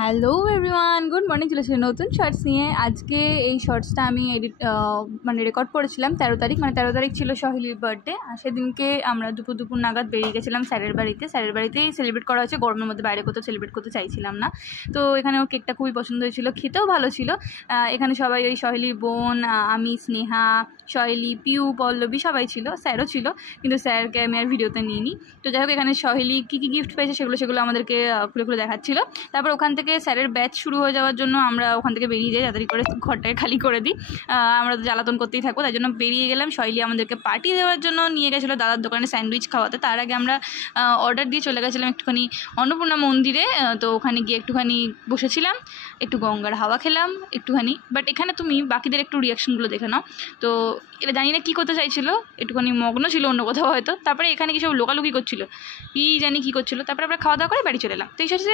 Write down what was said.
Hello everyone, good morning. চলে এসেছি নতুন শর্টস নিয়ে। আজকে এই শর্টসটা আমি রেকর্ড করেছিলাম 13 তারিখ, 13 তারিখ ছিল সহেলির বার্থডে। আর সেদিনকে আমরা দুপুর নাগাদ বেরিয়ে গেছিলাম স্যারের বাড়িতেই সেলিব্রেট করা হয়েছে। গরমের মধ্যে বাইরে কোথাও সেলিব্রেট করতে চাইছিলাম না, তো এখানে ওর কেকটা খুবই পছন্দ হয়েছিল, খেতেও ভালো ছিল। এখানে সবাই ওই সহেলির বোন, আমি, স্নেহা, সহেলি, পিউ, পল্লবী সবাই ছিল, স্যারও ছিল, কিন্তু স্যারকে আমি আর ভিডিওতে নিইনি। তো যাই হোক, এখানে সহেলি কী কী গিফট পেয়েছে সেগুলো আমাদেরকে খুলে খুলে দেখাচ্ছিল। তারপর ওখান থেকে স্যারের ব্যাচ শুরু হয়ে যাওয়ার জন্য আমরা ওখান থেকে বেরিয়ে যাই, তাড়াতাড়ি করে ঘরটাকে খালি করে দিই। আমরা তো জ্বালাতন করতেই থাকবো, তাই জন্য বেরিয়ে গেলাম। শৈলী আমাদেরকে পার্টি দেওয়ার জন্য নিয়ে গেছিলো দাদার দোকানে স্যান্ডউইচ খাওয়াতে। তার আগে আমরা অর্ডার দিয়ে চলে গেছিলাম একটুখানি অন্নপূর্ণা মন্দিরে। তো ওখানে গিয়ে একটুখানি বসেছিলাম, একটু গঙ্গার হাওয়া খেলাম একটুখানি। বাট এখানে তুমি বাকিদের একটু রিয়াকশনগুলো দেখে নাও। তো এটা জানি না কী করতে চাইছিলো, একটুখানি মগ্ন ছিল অন্য কোথাও হয়তো। তারপরে এখানে কি সব লোকালুকি করছিল, কি জানি কী করছিলো। তারপরে আমরা খাওয়া দাওয়া করে বাড়ি চলে এলাম। তো এই সাথে